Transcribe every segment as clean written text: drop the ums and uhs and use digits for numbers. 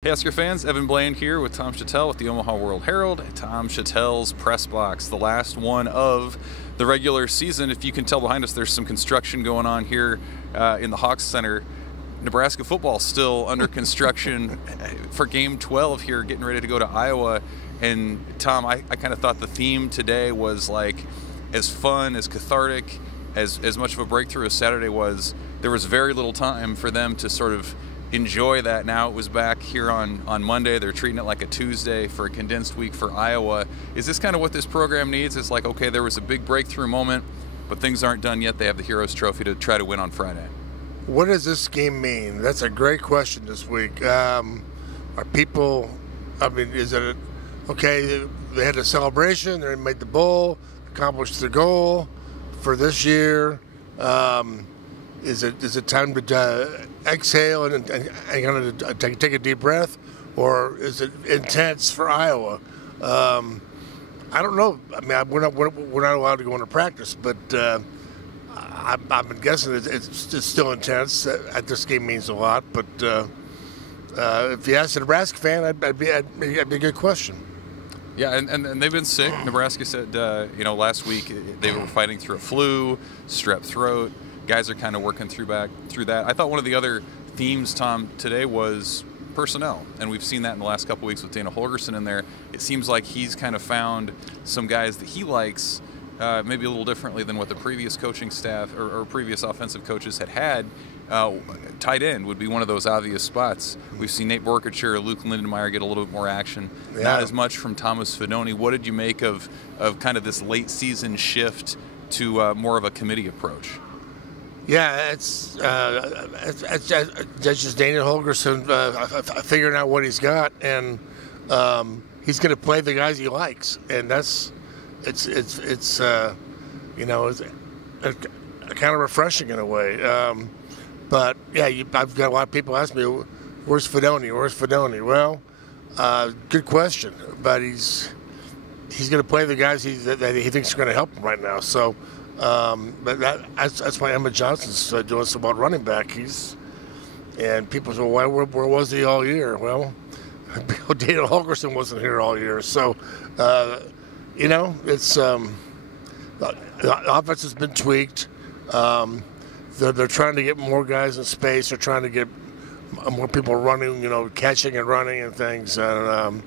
Hey Husker fans, Evan Bland here with Tom Shatel with the Omaha World-Herald. Tom Shatel's press box, the last one of the regular season. If you can tell behind us, there's some construction going on here in the Hawks Center. Nebraska football still under construction for Game 12 here, getting ready to go to Iowa. And Tom, I kind of thought the theme today was like as fun, as cathartic, as much of a breakthrough as Saturday was. There was very little time for them to sort of enjoy that. Now it was back here on Monday. They're treating it like a Tuesday for a condensed week for Iowa. Is this kind of what this program needs? It's like, okay, there was a big breakthrough moment, but things aren't done yet. They have the Heroes Trophy to try to win on Friday. What does this game mean? That's a great question this week. Are people, is it, okay, they had a celebration, they made the bowl, accomplished their goal for this year. Is it time to exhale and kind of take a deep breath, or is it intense for Iowa? I don't know. I mean, we're not allowed to go into practice, but I've been guessing it's still intense. This game means a lot, but if you ask a Nebraska fan, that'd be a good question. Yeah, and they've been sick. Nebraska said, last week they were fighting through a flu, strep throat. Guys are kind of working through that. I thought one of the other themes, Tom, today was personnel, and we've seen that in the last couple weeks with Dana Holgorsen in there. It seems like he's kind of found some guys that he likes, maybe a little differently than what the previous coaching staff or previous offensive coaches had. Tight end would be one of those obvious spots. We've seen Nate Borkacher, Luke Lindenmeyer get a little bit more action. Yeah. Not as much from Thomas Fidone. What did you make of kind of this late season shift to more of a committee approach? Yeah, that's just Dana Holgorsen figuring out what he's got, and he's going to play the guys he likes, and it's kind of refreshing in a way. But yeah, I've got a lot of people ask me, "Where's Fidone? Where's Fidone?" Well, good question, but he's going to play the guys that he thinks are going to help him right now. So. But that's why Emma Johnson's doing so well running back. And people say, well, where was he all year? Well, Dana Holgorsen wasn't here all year. So, it's the offense has been tweaked. They're trying to get more guys in space. They're trying to get more people running, catching and running and things. And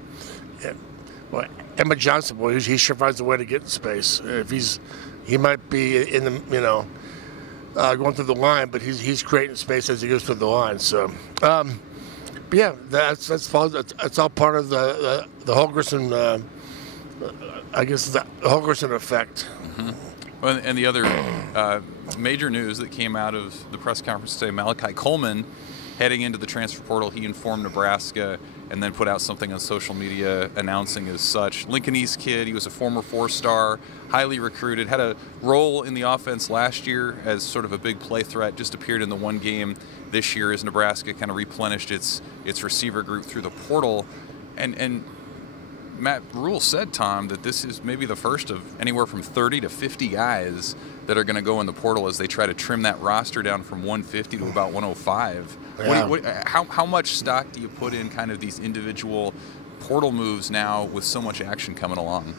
Emma Johnson, boy, he sure finds a way to get in space. He might be in the, going through the line, but he's creating space as he goes through the line. So, but yeah, that's all part of the Holgorsen, I guess the Holgorsen effect. Mm-hmm. Well, and the other major news that came out of the press conference today, Malachi Coleman, heading into the transfer portal, he informed Nebraska and then put out something on social media announcing as such. Lincoln East kid, he was a former 4-star, highly recruited, had a role in the offense last year as sort of a big play threat, just appeared in the one game this year as Nebraska kind of replenished its receiver group through the portal. And Matt Rhule said, Tom, that this is maybe the first of anywhere from 30 to 50 guys that are going to go in the portal as they try to trim that roster down from 150 to about 105. Yeah. How much stock do you put in kind of these individual portal moves now with so much action coming along?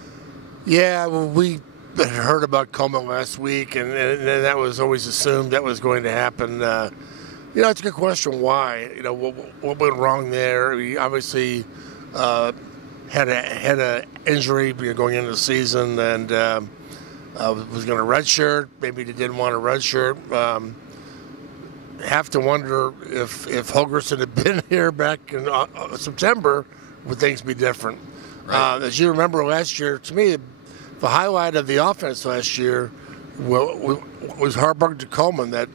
Yeah, well, we had heard about Coleman last week, and that was always assumed that was going to happen. It's a good question. Why? What went wrong there? He obviously had a injury going into the season, and was going to redshirt. Maybe he didn't want to redshirt. Have to wonder if Holgorsen had been here back in September, would things be different? Right. As you remember last year, to me, the highlight of the offense last year was Harburg to Coleman, that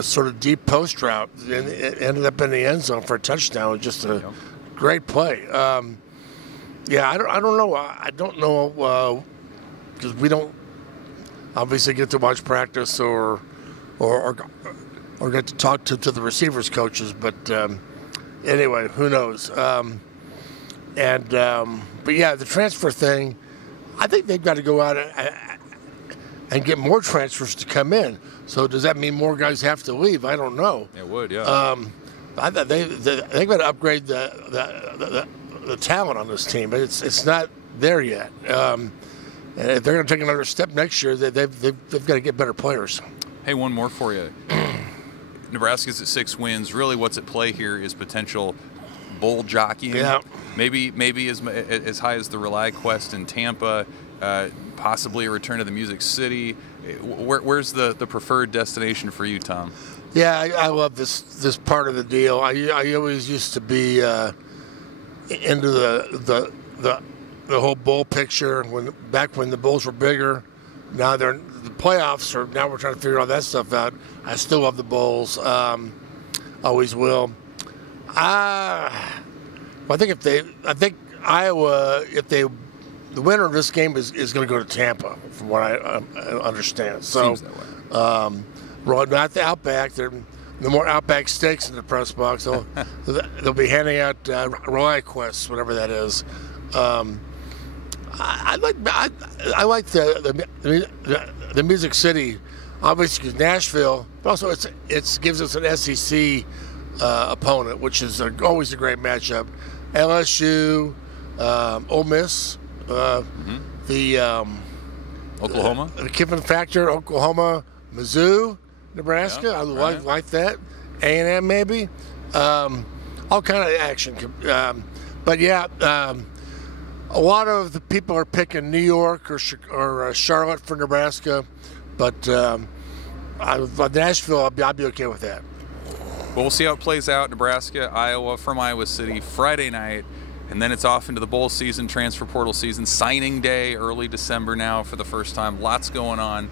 sort of deep post route. And it ended up in the end zone for a touchdown. Just a great play. I don't know. I don't know because we don't obviously get to watch practice or get to talk to the receivers coaches. But anyway, who knows? But yeah, the transfer thing, I think they've got to go out and get more transfers to come in. So does that mean more guys have to leave? I don't know. It would, yeah. they've got to upgrade the talent on this team. It's not there yet. And if they're going to take another step next year, they've got to get better players. Hey, one more for you. Nebraska's at 6 wins. Really, what's at play here is potential bowl jockeying. Yeah. Maybe as high as the Rely Quest in Tampa. Possibly a return to the Music City. Where's the preferred destination for you, Tom? Yeah, I love this part of the deal. I always used to be into the whole bowl picture back when the bowls were bigger. Now they're the playoffs, or now we're trying to figure all that stuff out. I still love the bowls. Always will. I think Iowa, the winner of this game is going to go to Tampa, from what I understand. So, seems that way. Well, not the Outback. There are more Outback steaks in the press box. They'll be handing out Rely Quests, whatever that is. I like the Music City, obviously, because Nashville, but also it gives us an SEC opponent, which is always a great matchup. LSU, Ole Miss, the Oklahoma, the Kiffin Factor, Oklahoma, Mizzou, Nebraska. Yeah, I like that. A&M maybe, all kind of action. But yeah, a lot of the people are picking New York or Charlotte for Nebraska, but Nashville, I'll be okay with that. Well, we'll see how it plays out. Nebraska, Iowa, from Iowa City, Friday night, and then it's off into the bowl season, transfer portal season, signing day, early December now for the first time. Lots going on.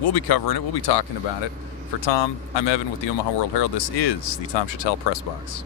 We'll be covering it. We'll be talking about it. For Tom, I'm Evan with the Omaha World-Herald. This is the Tom Shatel Press Box.